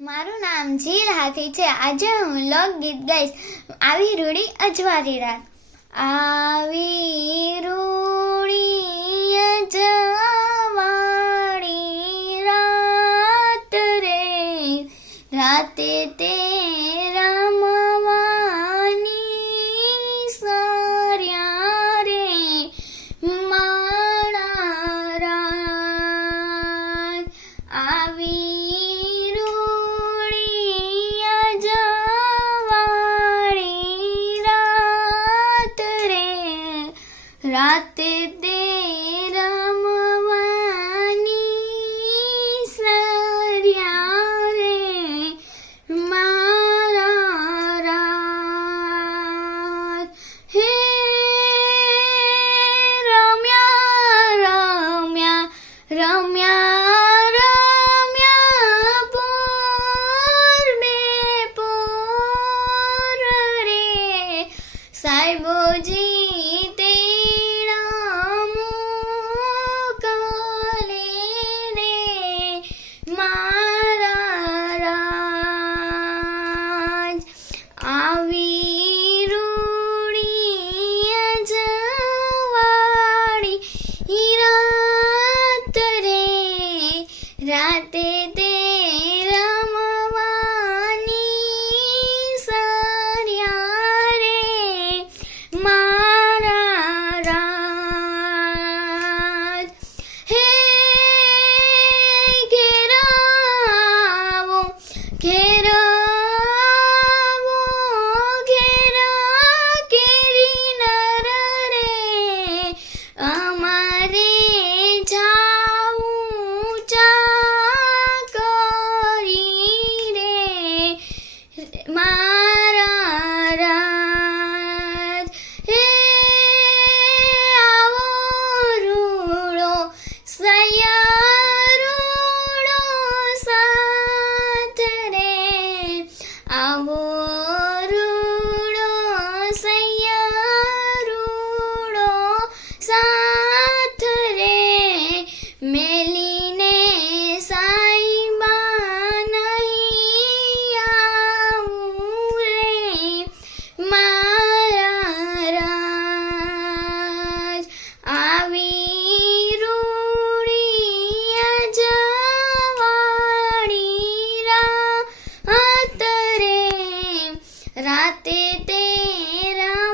મારું નામ જીલ હાથી છે. આજે હું લોકગીત ગાઈશ. આવી રૂડી અજવારી રાત. આવી રૂડી અજવાળી રાત રે. રાતે તે આવી ஆவி तेरा